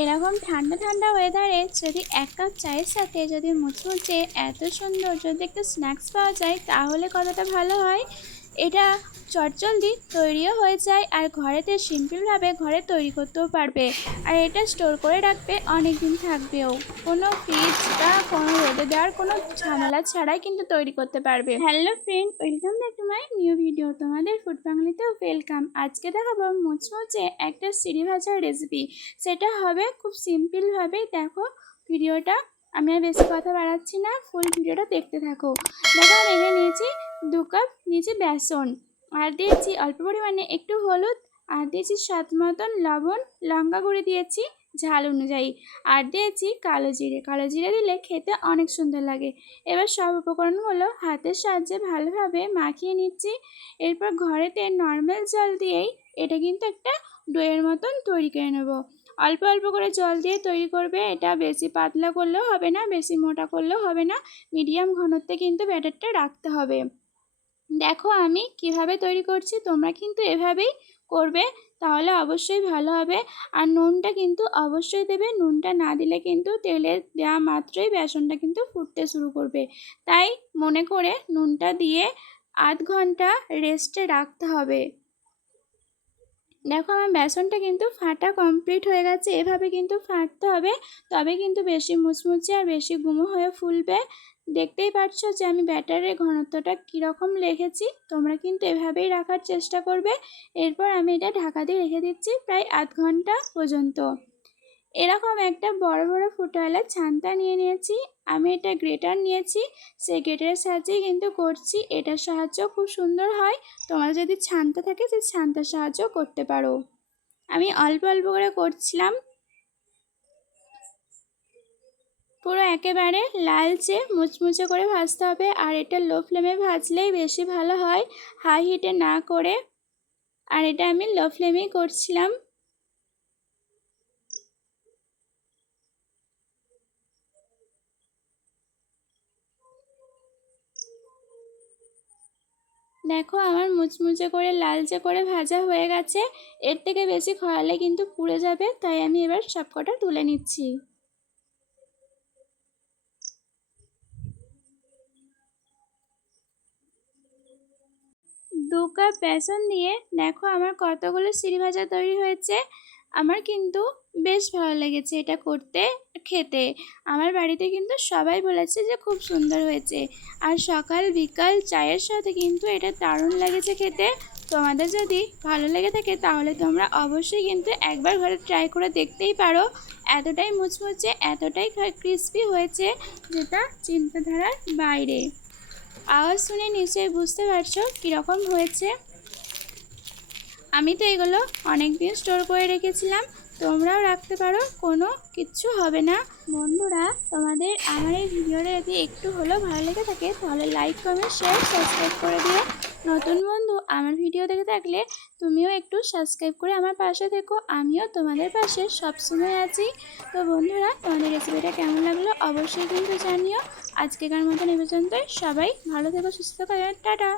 এরকম ঠান্ডা ঠান্ডা ওয়েদারে যদি এক কাপ চায়ের সাথে যদি মুচমুচে এত সুন্দর যদি একটু স্ন্যাক্স পাওয়া যায়, তাহলে কতটা ভালো হয়? এটা চটজলদি তৈরিও হয়ে যায় আর ঘরেতে সিম্পলভাবে ঘরে তৈরি করতেও পারবে। আর এটা স্টোর করে রাখবে অনেক দিন থাকবেও। কোনো ফ্রিজ বা কোনো রোদে দেওয়ার কোনো ঝামেলা ছাড়াই কিন্তু তৈরি করতে পারবে। Hello friend welcome back to my new video তোমাদের ফুড বাঙালিতেও ওয়েলকাম আজকে দেখাবো মুচমুচে একটা সিঁড়ি ভাজার রেসিপি সেটা হবে খুব সিম্পলভাবে দেখো। ভিডিওটা আমি আর বেশি কথা বাড়াচ্ছি না ফুল ভিডিওটা দেখতে থাকো। দেখো, আমি এখানে নিয়েছি দু কাপ নিয়েছি বেসন। আর দিয়েছি অল্প পরিমাণে একটু হলুদ, আর দিয়েছি স্বাদ মতন লবণ, লঙ্কা গুঁড়ি দিয়েছি ঝাল অনুযায়ী। আর দিয়েছি কালো জিরে। কালো জিরে দিলে খেতে অনেক সুন্দর লাগে। এবার সব উপকরণগুলো হাতের সাহায্যে ভালোভাবে মাখিয়ে নিচ্ছি। এরপর ঘরেতে নর্মাল জল দিয়েই এটা কিন্তু একটা ডোয়ের মতন তৈরি করে নেব। অল্প অল্প করে জল দিয়ে তৈরি করবে। এটা বেশি পাতলা করলেও হবে না, বেশি মোটা করলেও হবে না। মিডিয়াম ঘনত্বে কিন্তু ব্যাটারটা রাখতে হবে। দেখো আমি কীভাবে তৈরি করছি, তোমরা কিন্তু এভাবেই করবে, তাহলে অবশ্যই ভালো হবে। আর নুনটা কিন্তু অবশ্যই দেবে, নুনটা না দিলে কিন্তু তেলে দেওয়া মাত্রই বেসনটা কিন্তু ফুটতে শুরু করবে। তাই মনে করে নুনটা দিয়ে আধ ঘণ্টা রেস্টে রাখতে হবে। দেখো আমার বেসনটা কিন্তু ফাটা কমপ্লিট হয়ে গেছে। এভাবে কিন্তু ফাটতে হবে। তবে কিন্তু বেশি মুচমুচে আর বেশি গুমো হয়ে ফুলবে। দেখতেই পাচ্ছ যে আমি ব্যাটারের ঘনত্বটা কীরকম রেখেছি? তোমরা কিন্তু এভাবেই রাখার চেষ্টা করবে। এরপর আমি এটা ঢাকা দিয়ে রেখে দিচ্ছি প্রায় আধ ঘণ্টা পর্যন্ত। এরকম একটা বড় বড় ফুটোওয়ালা ছানটা নিয়ে নিয়েছি। আমি এটা গ্রেটার নিয়েছি, সেই গ্রেটারের সাহায্যেই কিন্তু করছি। এটার সাহায্য খুব সুন্দর হয়। তোমার যদি ছানটা থাকে, সেই ছানটার সাহায্য করতে পারো। আমি অল্প অল্প করে করছিলাম। পুরো একেবারে লালচে, মুচমুচে করে ভাজতে হবে। আর এটা লো ফ্লেমে ভাজলেই বেশি ভালো হয়। হাই হিটে না করে। আর এটা আমি লো ফ্লেমেই করছিলাম। দেখো, আমার মুচমুচে করে, লালচে করে ভাজা হয়ে গেছে। এর থেকে বেশি খরালে কিন্তু পুড়ে যাবে, তাই আমি এবার সবকটা তুলে নিচ্ছি। দু কাপ বেসন দিয়ে দেখো, আমার কতগুলো সিঁড়ি ভাজা তৈরি হয়েছে। আমার কিন্তু বেশ ভালো লেগেছে এটা করতে, খেতে। আমার বাড়িতে কিন্তু সবাই বলেছে যে খুব সুন্দর হয়েছে। আর সকাল, বিকাল চায়ের সাথে কিন্তু এটা দারুণ লেগেছে খেতে। তোমাদের যদি ভালো লেগে থাকে তাহলে তোমরা অবশ্যই কিন্তু একবার ঘরে ট্রাই করে দেখতেই পারো। এতটাই মুচমুচে, এতটাই ক্রিস্পি হয়েছে যেটা চিন্তাধারার বাইরে। আওয়াজ শুনে নিশ্চয়ই বুঝতে পারছ কীরকম হয়েছে। আমি তো এগুলো অনেক দিন স্টোর করে রেখেছিলাম। তোমরাও রাখতে পারো, কোনো কিচ্ছু হবে না। বন্ধুরা, তোমাদের আমার এই ভিডিওটা যদি একটু হলেও ভালো লেগে থাকে, তাহলে লাইক কমেন্ট শেয়ার সাবস্ক্রাইব করে দিও। নতুন বন্ধু, আমার ভিডিও দেখে থাকলে তুমিও একটু সাবস্ক্রাইব করে আমার পাশে থেকো। আমিও তোমাদের পাশে সবসময় আছি। তো বন্ধুরা, তোমাদের রেসিপিটা কেমন লাগল অবশ্যই কিন্তু জানিও। আজকেকার মতন এ পর্যন্তই। সবাই ভালো থেকো, সুস্থ থাকো। টাটা!